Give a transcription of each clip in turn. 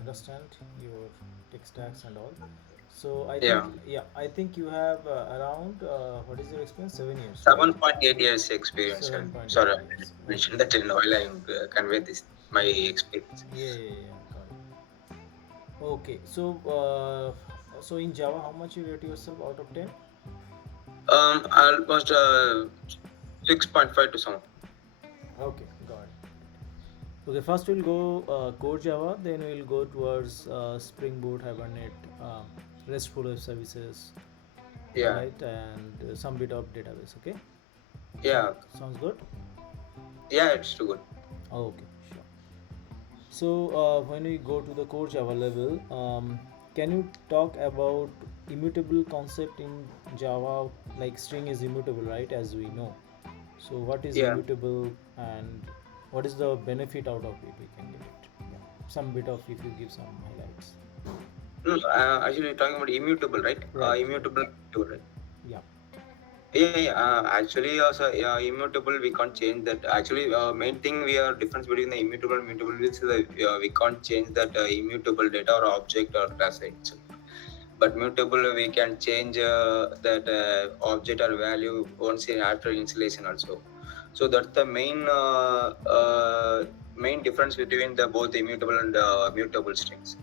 understand your tech stacks and all. So I think, Yeah, yeah, I think you have around what is your experience? 7 years, right? 7.8 years experience. Seven And point sorry, eight I years. didn't Okay. mention that in while I convey this my Yeah. experience. Yeah, yeah, yeah. Got it. Okay. So, so in Java, how much you rate yourself out of 10? Almost 6.5 to 7. Okay, got it. Okay, first we'll go core Java, then we'll go towards Spring Boot, Hibernate, RESTful web services, Yeah, right, and some bit of database. Okay, yeah, sounds good. yeah. It's too good. Okay, sure. So when we go to the core Java level, can you talk about immutable concept in Java? Like string is immutable, right? As we know. So what is Yeah. immutable and what is the benefit out of it? We can get it. Yeah. Some bit of if you give some highlights. No, actually, you're talking about immutable, right? Right. Right. Immutable, right? Yeah. Yeah, yeah. Actually, also, yeah, immutable, we can't change that. Actually, main thing we are difference between the immutable and mutable is that we can't change that immutable data or object or class itself. But mutable, we can change that object or value once in after installation also. So that's the main difference between the both immutable and mutable strings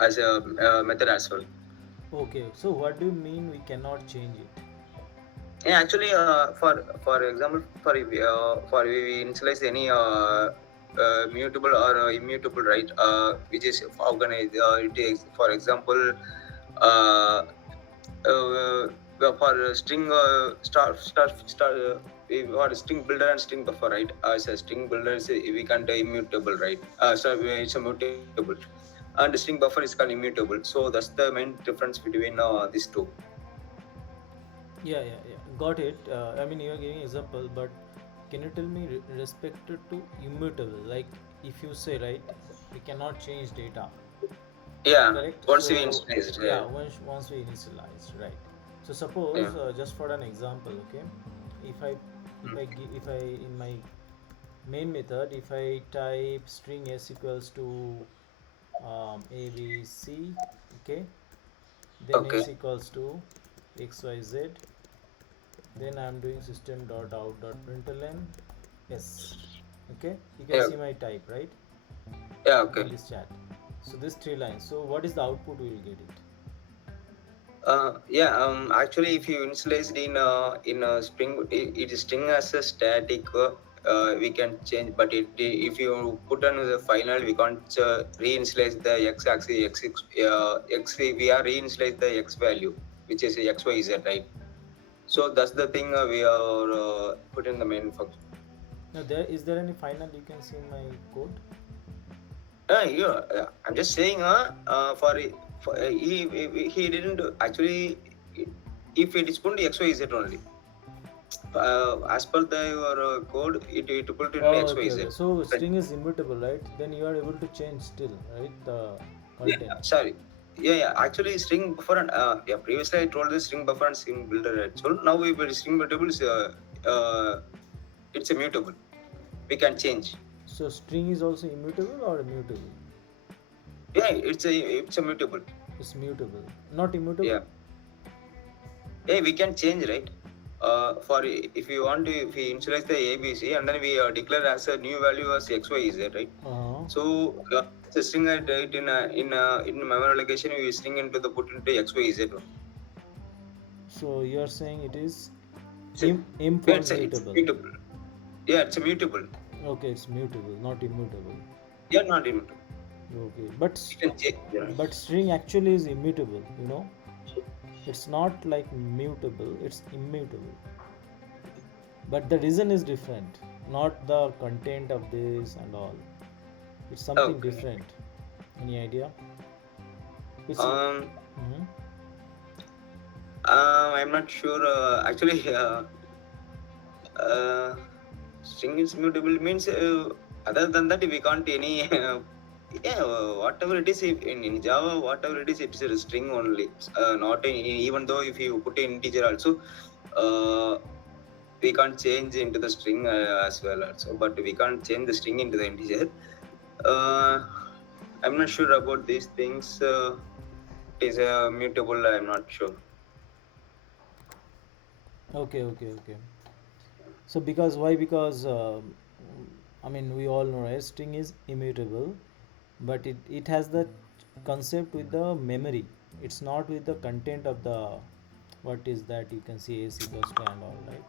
as a method as well. Okay. So what do you mean we cannot change it? Yeah, actually, for example, for we initialize any mutable or immutable, right? Which is organized. It is, for example, uh, for string for string builder and string buffer, right? As a string builder, we can do immutable, right? So it's a mutable, and string buffer is called immutable. So that's the main difference between these two. Yeah, yeah, yeah. Got it. I mean, you are giving example, but can you tell me respected to immutable? Like if you say right, we cannot change data, Yeah, correct? once we So initialize, yeah, once we initialize, right? So suppose yeah. just for an example, okay, if I if I in my main method if I type string s equals to a b c, okay, then Okay. s equals to xyz, then I'm doing system dot out dot println s. Okay, you can Yeah. see my type right Yeah. in Okay. this chat. So this three lines, so what is the output we will get it? Yeah. Actually, if you initialize it in a string, it is string as a static. We can change, but if you put on the final, we can't reinitialize the x-axis. We are reinitialize the x value, which is x y z, right? So that's the thing we are put in the main function. Now there is there any final you can see in my code? Yeah, I'm just saying, he didn't actually. If it is put X Y Z only, as per the your code, it put in Oh, X Y okay, Z. okay. So Right. string is immutable, right? Then you are able to change still, right? The Yeah, content. sorry. Yeah, yeah. Actually, string buffer and yeah. Previously, I told the string buffer and string builder. Right? So now we will string mutable is it's a mutable. We can change. So string is also immutable or mutable? Yeah, it's a mutable. It's mutable, not immutable. Yeah. Yeah, we can change, right? For if you want to, if we initialize the ABC and then we declare as a new value as XYZ, right? Uh-huh. So the string I write in memory allocation, we string into the put into XYZ only. So you are saying it is It's a, im yeah, for it's mutable. mutable. Yeah, it's a mutable. Okay, it's mutable, not immutable. Yeah, not immutable. Okay, You can change. Yeah. but string actually is immutable. You know, it's not like mutable. It's immutable. But the reason is different, not the content of this and all. It's something Okay. different. Any idea? It's. Mhm. I'm not sure. Actually, uh, string is mutable means other than that we can't any yeah, whatever it is in Java, whatever it is, it's a string only. Not even though if you put in integer also, uh, we can't change into the string as well also, but we can't change the string into the integer. uh, I'm not sure about these things. Is mutable. I'm not sure. Okay, okay, okay. So because why? Because I mean we all know right, string is immutable, but it has the concept with the memory. It's not with the content of the what is that you can see AC equals to and all right.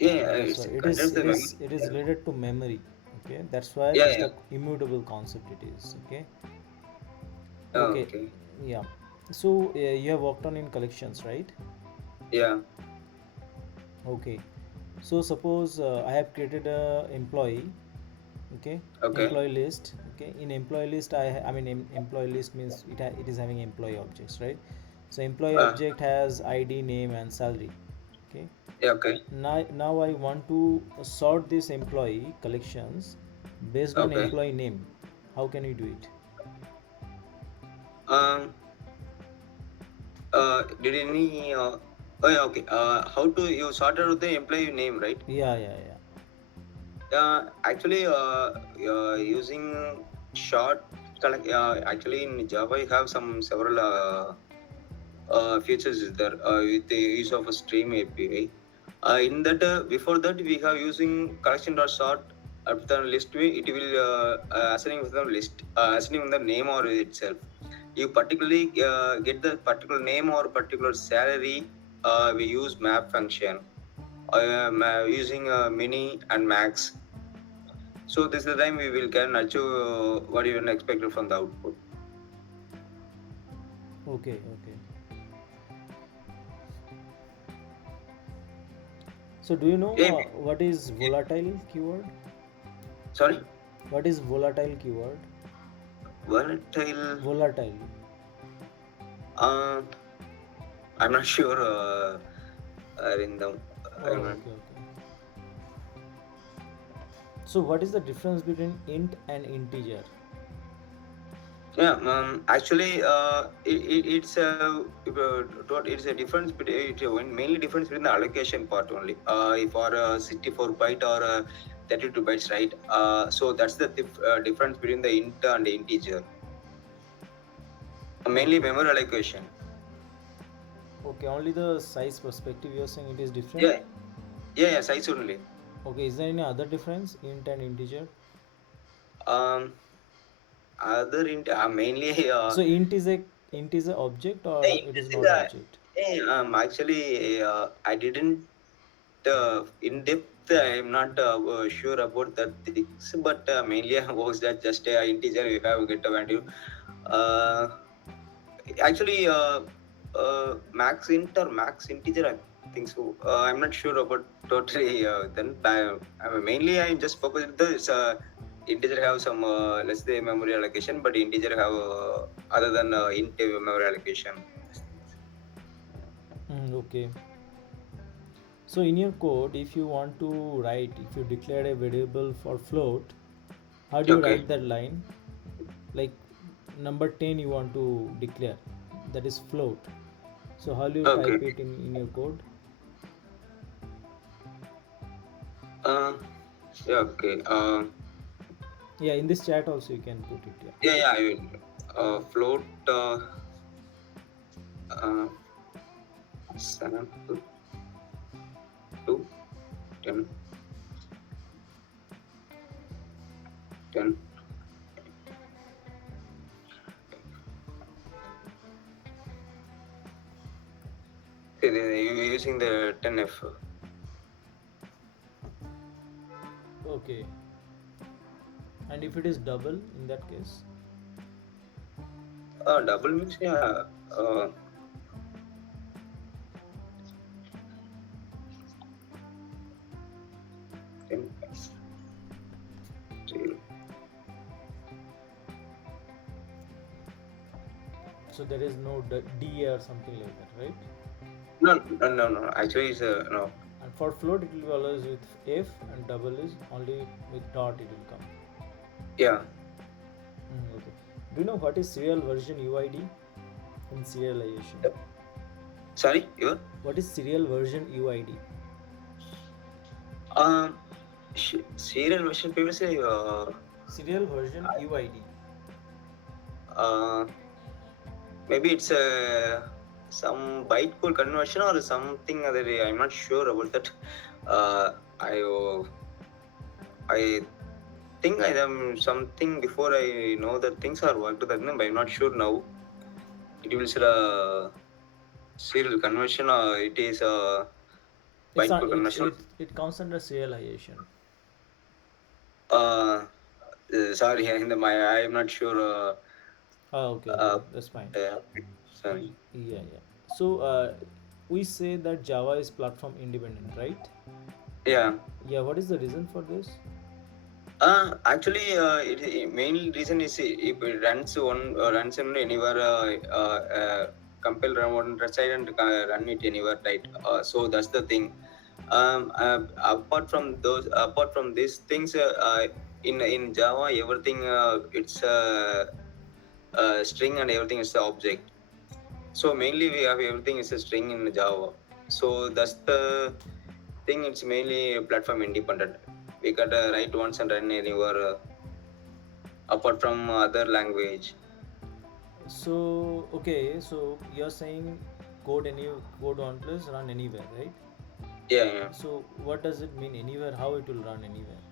Yeah, So it's it contains is the it memory. is it is Yeah, related to memory. Okay, that's why yeah, it's yeah. the immutable concept. It is okay. Okay, Okay. yeah. So you have worked on in collections, right? Yeah. Okay. So suppose I have created a employee, okay, Okay. employee list. Okay, in employee list I mean employee list means it is having employee objects, right? So employee Uh, object has ID, name, and salary. Okay. yeah. Okay. Now I want to sort this employee collections based on Okay. employee name. How can you do it? Um. Did any? Oh, yeah. Okay. How to you sort out the employee name, right? Yeah, yeah, yeah. Actually, using short collect. Actually, in Java, you have some several features is there with the use of a stream API. In that, before that, we have using collection dot sort after the list. It will assigning with the list, assigning with the name or itself. You particularly get the particular name or particular salary. We use map function using mini and max. So this is the time we will can achieve what you expected from the output. Okay, okay. So do you know Yeah, what is volatile keyword? sorry, What is volatile keyword? volatile. Volatile. Uh, I'm not sure. In the I'm Oh, not. okay, okay. So what is the difference between int and integer? Yeah. Actually, it's a difference between mainly difference between the allocation part only. For 64 byte or 32 bytes, right? So that's the difference between the int and the integer. Mainly Okay. memory allocation. Okay, only the size perspective you're saying it is different. Yeah. Yeah. Yeah. Size only. Okay, is there any other difference int and integer? Um. Other int mainly So int is a object or it is interesting. not object? Actually, I didn't in depth. I'm not sure about that things, but mainly was that just integer we have get a value. Uh, Actually, max int or max integer. I think so. I'm not sure about totally. Then I mean, mainly I just focus with the integer have some let's say memory allocation, but integer have other than int memory allocation. These things. Okay. So in your code, if you want to write, if you declare a variable for float, how do you Okay. write that line? Like number 10 you want to declare, that is float. So how do you Okay. type it in your code? Uh, yeah. Okay. Yeah, in this chat also you can put it. Yeah. Yeah. Yeah. I will. Float. Uh, Sample to 10. 10. You're using the 10F. Okay. And if it is double in that case? Double means, yeah. Uh, 10, 0. So there is no D or something like that, right? No, no, no, no. Actually, it's no. And for float it will be always with F, and double is only with dot it will come. Yeah. Okay. Do you know what is serial version UID in serialization? Sorry, you? What is serial version UID? Um, Serial version previously. Serial version UID. uh, maybe it's some bytecode conversion or something other. I'm not sure about that. Uh, I I think I am something before I know that things are worked that, but I'm not sure now. It will be serial conversion or it is a It's bytecode not. conversion. It counts under serialization. Uh, Sorry, I'm not sure. Oh, okay, okay, Uh, that's fine. uh, Sorry. Yeah, yeah. So we say that Java is platform independent, right? Yeah. Yeah. What is the reason for this? Actually, main reason is if it runs in anywhere, compile run one side and run it anywhere, right? So that's the thing. Apart from these things, in Java, everything it's a string and everything is the object. So mainly we have everything is a string in Java. So that's the thing. It's mainly platform independent. We got write once and run anywhere. Apart from other language. So okay, so you're saying code one plus run anywhere, right? Yeah, yeah. So what does it mean anywhere? How it will run anywhere?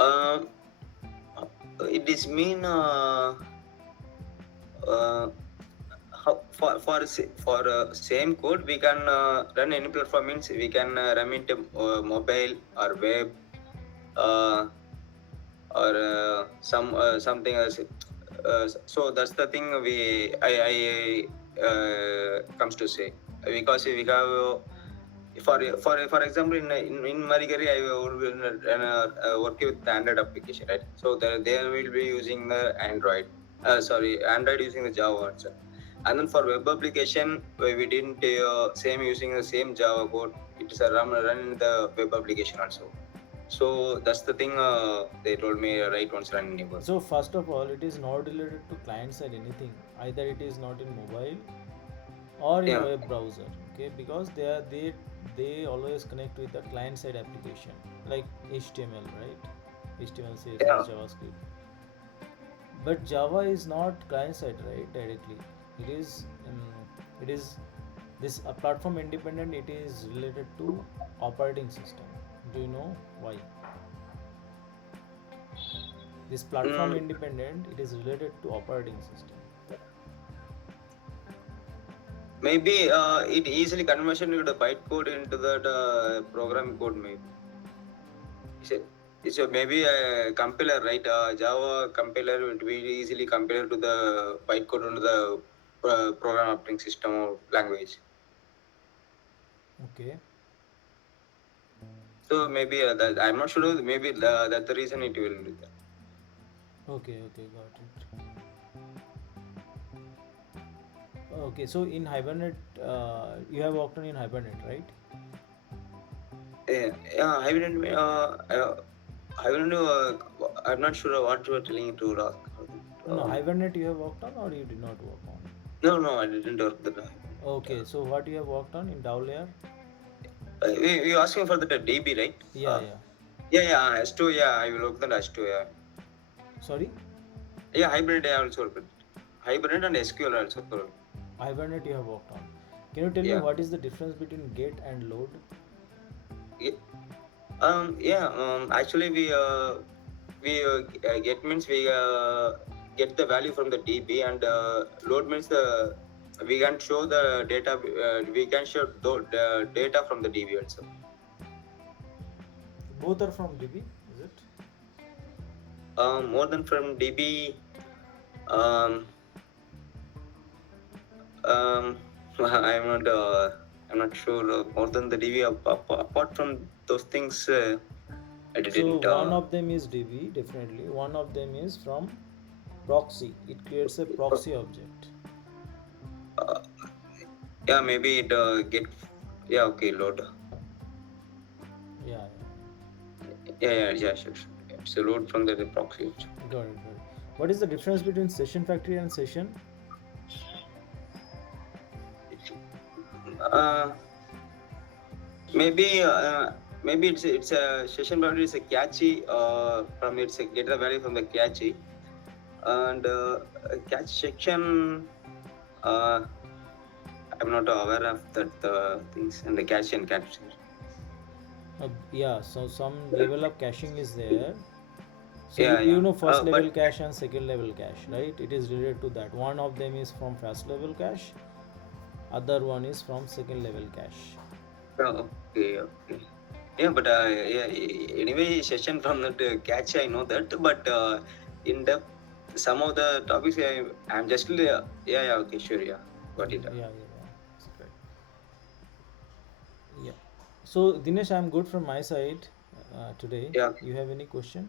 Um, it is mean uh, for same code we can run any platform, means we can run it mobile or web, uh, or something else. So that's the thing I comes to say, because we have for example in Marigari I work with the Android application, right? So they will be using the Android using the Java also. And then for web application we didn't same using the same Java code. It is a run in the web application also. So that's the thing they told me right once run anywhere. So first of all, it is not related to client side anything. Either it is not in mobile or in Yeah, web browser. Okay, because they always connect with the client side application like HTML, right? HTML, yeah. CSS, JavaScript. But Java is not client side, right? Directly, it is. It is this platform independent. It is related to operating system. Do you know why? This platform Mm, independent. It is related to operating system. Maybe it easily conversion into the bytecode into that program code. Maybe it's a maybe a compiler, right? Java compiler will be easily compared to the bytecode into the program operating system or language. Okay. So maybe that I'm not sure. Maybe that's the reason it will do that. Okay. Okay. Got it. Okay. So in Hibernate, you have worked on in Hibernate, right? Yeah, I don't know. I'm not sure what you are telling to Rock. No, no. Hibernate you have worked on or you did not work on? No, no, I didn't work that. Okay. So what you have worked on in Dowlayer? We asking for the DB, right? Yeah. Yeah. Yeah, yeah, S2, yeah, I will work on S2, yeah. Sorry. Yeah, hybrid, I also work. Hybrid and SQL also. Hibernate you have worked on. Can you tell me Yeah. what is the difference between get and load? Yeah. Yeah. Actually, we get means we get the value from the DB, and load means the we can show the data. We can show the data from the DB also. Both are from DB, is it? More than from DB. Um, um, I'm not. I'm not sure. More than the DB. Apart from those things, I So didn't. one of them is DB, definitely. One of them is from proxy. It creates a proxy object. Uh, yeah, maybe it get. Yeah, okay, load. Yeah, yeah. Yeah, sure, sure. Yeah, it's a load from the proxy. Got it, got it. What is the difference between session factory and session? Uh, maybe maybe it's a session boundary is a catchy from it's a get the value from the catchy. And catch section, uh, I'm not aware of that things and the cache and capture. Yeah, so some level of caching is there. So Yeah, you yeah. know first level But cache and second level cache, right? It is related to that. One of them is from first level cache, other one is from second level cache. okay, okay. Yeah, but yeah, anyway, session from that catch, I know that, but in depth, some of the topics, I'm just, yeah, yeah, okay, sure, yeah, got it. Yeah, yeah, yeah. That's correct. Yeah. So Dinesh, I'm good from my side today. Yeah, You have any question?